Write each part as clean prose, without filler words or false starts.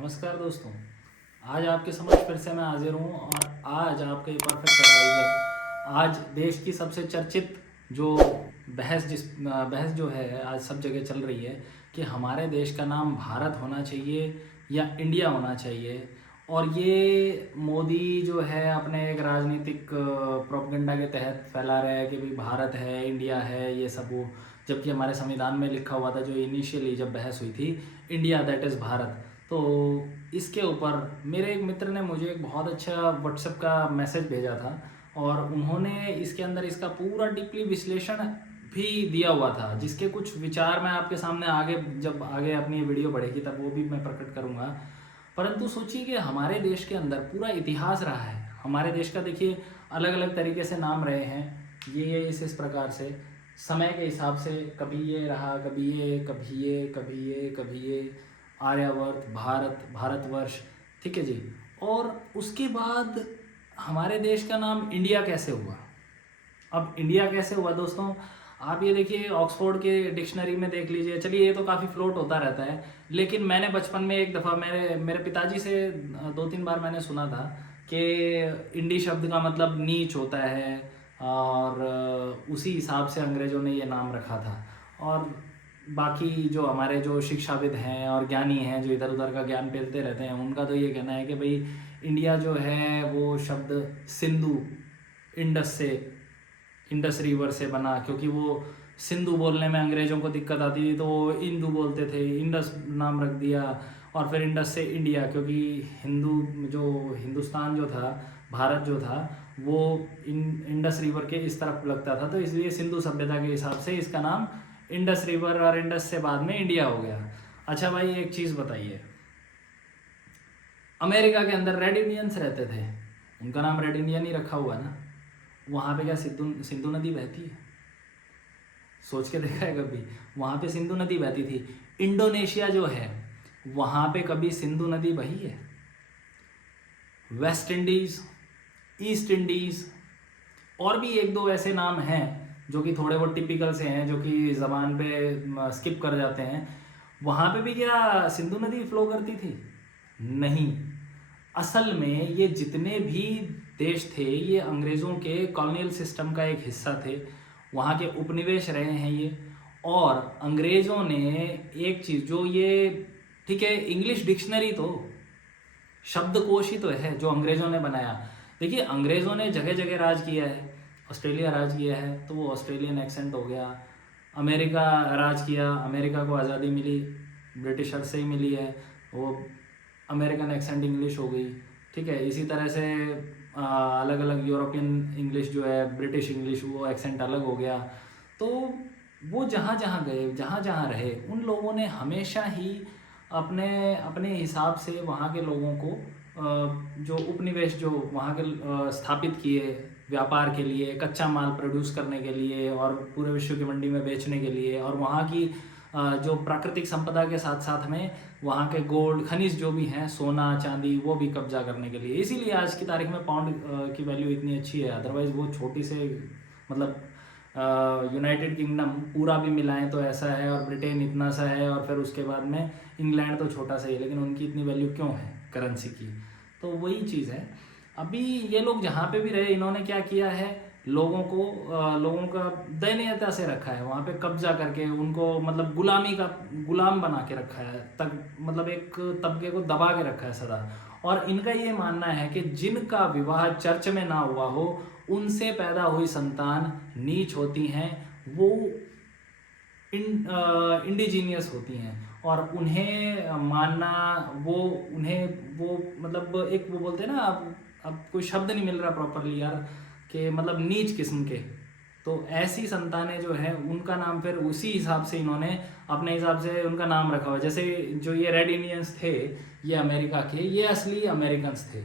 नमस्कार दोस्तों। आज आपके समक्ष फिर से मैं हाजिर हूँ और आज आपके परफेक्ट एडवाइज़र आज देश की सबसे चर्चित जो बहस जो है आज सब जगह चल रही है कि हमारे देश का नाम भारत होना चाहिए या इंडिया होना चाहिए। और ये मोदी जो है अपने एक राजनीतिक प्रोपेगेंडा के तहत फैला रहा है कि भाई भारत है, इंडिया है, ये सब वो, जबकि हमारे संविधान में लिखा हुआ था जो इनिशियली जब बहस हुई थी, इंडिया दैट इज़ भारत। तो इसके ऊपर मेरे एक मित्र ने मुझे एक बहुत अच्छा व्हाट्सएप का मैसेज भेजा था और उन्होंने इसके अंदर इसका पूरा डीपली विश्लेषण भी दिया हुआ था, जिसके कुछ विचार मैं आपके सामने जब आगे अपनी वीडियो बढ़ेगी तब वो भी मैं प्रकट करूँगा। परंतु सोचिए कि हमारे देश के अंदर पूरा इतिहास रहा है। हमारे देश का देखिए अलग अलग तरीके से नाम रहे हैं, ये इस प्रकार से समय के हिसाब से, कभी ये रहा, कभी ये, कभी ये, कभी ये, कभी ये, आर्यावर्त, भारत, भारतवर्ष, ठीक है जी। और उसके बाद हमारे देश का नाम इंडिया कैसे हुआ? अब इंडिया कैसे हुआ दोस्तों, आप ये देखिए ऑक्सफोर्ड के डिक्शनरी में देख लीजिए। चलिए ये तो काफ़ी फ्लोट होता रहता है, लेकिन मैंने बचपन में एक दफ़ा मेरे मेरे पिताजी से 2-3 बार मैंने सुना था कि इंडी शब्द का मतलब नीच होता है और उसी हिसाब से अंग्रेज़ों ने ये नाम रखा था। और बाकी जो हमारे जो शिक्षाविद हैं और ज्ञानी हैं जो इधर उधर का ज्ञान पेलते रहते हैं, उनका तो ये कहना है कि भाई इंडिया जो है वो शब्द सिंधु, इंडस रिवर से बना, क्योंकि वो सिंधु बोलने में अंग्रेज़ों को दिक्कत आती थी तो वो इंदु बोलते थे, इंडस नाम रख दिया। और फिर इंडस से इंडिया, क्योंकि हिंदुस्तान जो था, भारत जो था, वो इंडस रिवर के इस तरफ लगता था, तो इसलिए सिंधु सभ्यता के हिसाब से इसका नाम इंडस रिवर और इंडस से बाद में इंडिया हो गया। अच्छा भाई एक चीज़ बताइए, अमेरिका के अंदर रेड इंडियंस रहते थे, उनका नाम रेड इंडियन ही रखा हुआ ना। वहाँ पे क्या सिंधु नदी बहती है? सोच के देखा है कभी? वहाँ पे सिंधु नदी बहती थी। इंडोनेशिया जो है वहाँ पे कभी सिंधु नदी बही है? वेस्ट इंडीज़, ईस्ट इंडीज़ और भी एक दो ऐसे नाम हैं जो कि थोड़े बहुत टिपिकल से हैं, जो कि ज़बान पे स्किप कर जाते हैं। वहाँ पे भी क्या सिंधु नदी फ्लो करती थी? नहीं। असल में ये जितने भी देश थे ये अंग्रेज़ों के कॉलोनियल सिस्टम का एक हिस्सा थे, वहाँ के उपनिवेश रहे हैं ये। और अंग्रेज़ों ने एक चीज़ जो ये, ठीक है, इंग्लिश डिक्शनरी तो शब्दकोश ही तो है जो अंग्रेज़ों ने बनाया। देखिए अंग्रेज़ों ने जगह जगह राज किया है, ऑस्ट्रेलिया राज किया है तो वो ऑस्ट्रेलियन एक्सेंट हो गया। अमेरिका राज किया, अमेरिका को आज़ादी मिली, ब्रिटिशर से ही मिली है, वो अमेरिकन एक्सेंट इंग्लिश हो गई, ठीक है। इसी तरह से अलग अलग यूरोपियन इंग्लिश जो है, ब्रिटिश इंग्लिश, वो एक्सेंट अलग हो गया। तो वो जहाँ जहाँ गए, जहाँ जहाँ रहे, उन लोगों ने हमेशा ही अपने अपने हिसाब से वहाँ के लोगों को जो उपनिवेश जो वहाँ के स्थापित किए व्यापार के लिए, कच्चा माल प्रोड्यूस करने के लिए और पूरे विश्व की मंडी में बेचने के लिए, और वहाँ की जो प्राकृतिक संपदा के साथ साथ में वहाँ के गोल्ड खनिज जो भी हैं, सोना चांदी, वो भी कब्जा करने के लिए। इसीलिए आज की तारीख में पाउंड की वैल्यू इतनी अच्छी है। अदरवाइज़ वो छोटी से, मतलब यूनाइटेड किंगडम पूरा भी मिलाएं तो ऐसा है, और ब्रिटेन इतना सा है, और फिर उसके बाद में इंग्लैंड तो छोटा सा ही है, लेकिन उनकी इतनी वैल्यू क्यों है करेंसी की? तो वही चीज़ है। अभी ये लोग जहाँ पे भी रहे, इन्होंने क्या किया है, लोगों का दयनीयता से रखा है, वहाँ पे कब्जा करके उनको मतलब गुलाम बना के रखा है, तक मतलब एक तबके को दबा के रखा है सदा। और इनका ये मानना है कि जिनका विवाह चर्च में ना हुआ हो, उनसे पैदा हुई संतान नीच होती हैं, वो इंडिजीनियस होती हैं, और उन्हें मानना, वो मतलब एक वो बोलते हैं ना, अब कोई शब्द नहीं मिल रहा प्रॉपरली यार, कि मतलब नीच किस्म के। तो ऐसी संतानें जो है उनका नाम फिर उसी हिसाब से इन्होंने अपने हिसाब से उनका नाम रखा हुआ। जैसे जो ये रेड इंडियंस थे, ये अमेरिका के, ये असली अमेरिकन्स थे,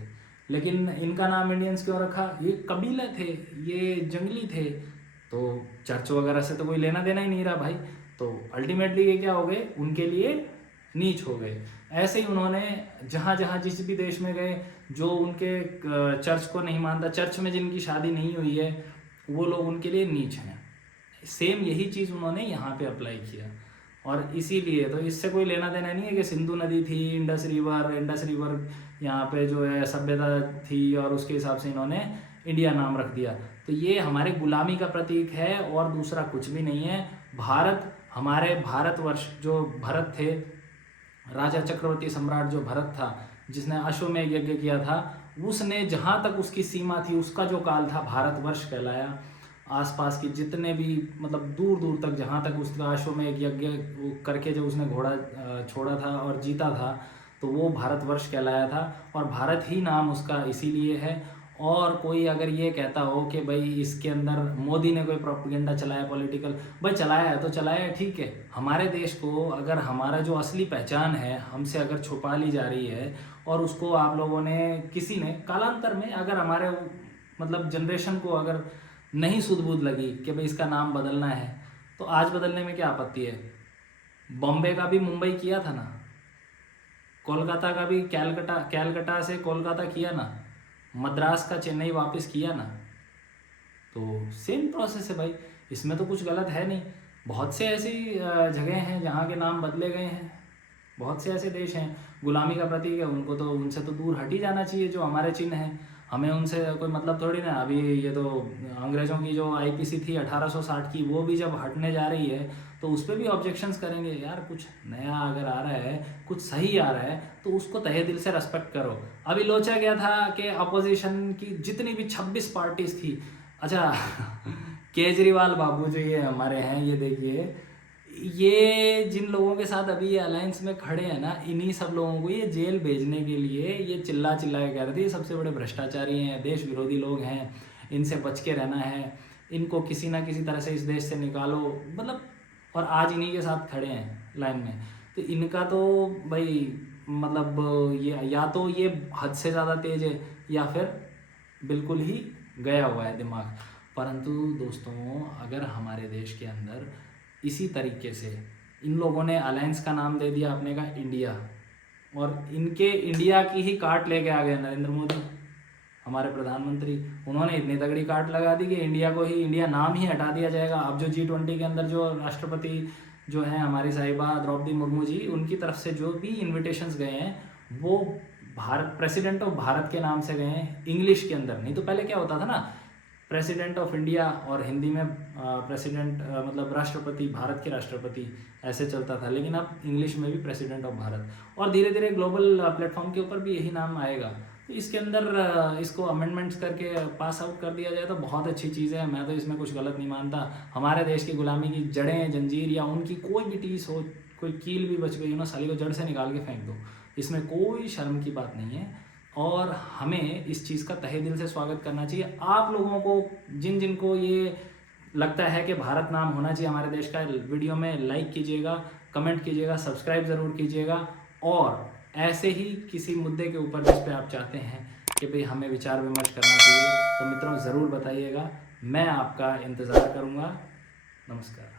लेकिन इनका नाम इंडियंस क्यों रखा? ये कबीले थे, ये जंगली थे, तो चर्च वगैरह से तो कोई लेना देना ही नहीं रहा भाई। तो अल्टीमेटली ये क्या हो गए, उनके लिए नीच हो गए। ऐसे ही उन्होंने जहाँ जहाँ जिस भी देश में गए, जो उनके चर्च को नहीं मानता, चर्च में जिनकी शादी नहीं हुई है, वो लोग उनके लिए नीच हैं। सेम यही चीज़ उन्होंने यहाँ पे अप्लाई किया। और इसीलिए तो इससे कोई लेना देना नहीं है कि सिंधु नदी थी, इंडस रिवर यहाँ पे जो है सभ्यता थी और उसके हिसाब से इन्होंने इंडिया नाम रख दिया। तो ये हमारे गुलामी का प्रतीक है और दूसरा कुछ भी नहीं है। भारत, हमारे भारतवर्ष, जो भरत थे, राजा चक्रवर्ती सम्राट जो भरत था, जिसने अश्वमेध यज्ञ किया था, उसने जहाँ तक उसकी सीमा थी, उसका जो काल था, भारतवर्ष कहलाया। आसपास की जितने भी मतलब दूर दूर तक जहाँ तक उसका अश्वमेध यज्ञ करके जो उसने घोड़ा छोड़ा था और जीता था, तो वो भारतवर्ष कहलाया था। और भारत ही नाम उसका इसीलिए है। और कोई अगर ये कहता हो कि भाई इसके अंदर मोदी ने कोई प्रोपेगेंडा चलाया पॉलिटिकल, भाई चलाया है तो चलाया है, ठीक है। हमारे देश को अगर हमारा जो असली पहचान है हमसे अगर छुपा ली जा रही है और उसको आप लोगों ने, किसी ने कालांतर में अगर हमारे मतलब जनरेशन को अगर नहीं सुध-बुध लगी कि भाई इसका नाम बदलना है, तो आज बदलने में क्या आपत्ति है। बॉम्बे का भी मुंबई किया था ना, कोलकाता का भी कैलकाटा से कोलकाता किया ना, मद्रास का चेन्नई वापस किया ना। तो सेम प्रोसेस है भाई, इसमें तो कुछ गलत है नहीं। बहुत से ऐसी जगह हैं जहाँ के नाम बदले गए हैं, बहुत से ऐसे देश हैं गुलामी का प्रतीक है, उनको तो उनसे तो दूर हट ही जाना चाहिए। जो हमारे चिन्ह हैं, हमें उनसे कोई मतलब थोड़ी ना। अभी ये तो अंग्रेज़ों की जो आईपीसी थी 1860 की, वो भी जब हटने जा रही है तो उस पर भी ऑब्जेक्शंस करेंगे। यार कुछ नया अगर आ रहा है, कुछ सही आ रहा है, तो उसको तहे दिल से रेस्पेक्ट करो। अभी लोचा गया था कि अपोजिशन की जितनी भी 26 पार्टीज थी, अच्छा केजरीवाल बाबू जो ये हमारे हैं, ये देखिए, ये जिन लोगों के साथ अभी ये अलायंस में खड़े हैं ना, इन्हीं सब लोगों को ये जेल भेजने के लिए ये चिल्ला चिल्ला के कह रहे थे ये सबसे बड़े भ्रष्टाचारी हैं, देश विरोधी लोग हैं, इनसे बच के रहना है, इनको किसी ना किसी तरह से इस देश से निकालो, मतलब। और आज इन्हीं के साथ खड़े हैं लाइन में। तो इनका तो भाई मतलब ये या तो ये हद से ज़्यादा तेज है या फिर बिल्कुल ही गया हुआ है दिमाग। परंतु दोस्तों, अगर हमारे देश के अंदर इसी तरीके से इन लोगों ने अलायंस का नाम दे दिया अपने का इंडिया, और इनके इंडिया की ही काट लेके आ गए नरेंद्र मोदी, हमारे प्रधानमंत्री। उन्होंने इतनी तगड़ी काट लगा दी कि इंडिया को ही, इंडिया नाम ही हटा दिया जाएगा। अब जो G20 के अंदर जो राष्ट्रपति जो हैं हमारी साहिबा द्रौपदी मुर्मू जी, उनकी तरफ से जो भी इन्विटेशंस गए हैं वो भारत, प्रेसिडेंट ऑफ भारत के नाम से गए हैं, इंग्लिश के अंदर। नहीं तो पहले क्या होता था ना, प्रेसिडेंट ऑफ इंडिया और हिंदी में प्रेसिडेंट मतलब राष्ट्रपति, भारत के राष्ट्रपति, ऐसे चलता था। लेकिन अब इंग्लिश में भी प्रेसिडेंट ऑफ भारत, और धीरे धीरे ग्लोबल प्लेटफॉर्म के ऊपर भी यही नाम आएगा। तो इसके अंदर इसको अमेंडमेंट्स करके पास आउट कर दिया जाए तो बहुत अच्छी चीज़ है। मैं तो इसमें कुछ गलत नहीं मानता। हमारे देश की गुलामी की जड़ें, जंजीर या उनकी कोई भी टीस हो, कोई कील भी बच गई हो ना, साली को जड़ से निकाल के फेंक दो, इसमें कोई शर्म की बात नहीं है। और हमें इस चीज़ का तहे दिल से स्वागत करना चाहिए। आप लोगों को जिन जिन को ये लगता है कि भारत नाम होना चाहिए हमारे देश का, वीडियो में लाइक कीजिएगा, कमेंट कीजिएगा, सब्सक्राइब ज़रूर कीजिएगा। और ऐसे ही किसी मुद्दे के ऊपर जिस पे आप चाहते हैं कि भाई हमें विचार विमर्श करना चाहिए, तो मित्रों ज़रूर बताइएगा, मैं आपका इंतज़ार करूँगा। नमस्कार।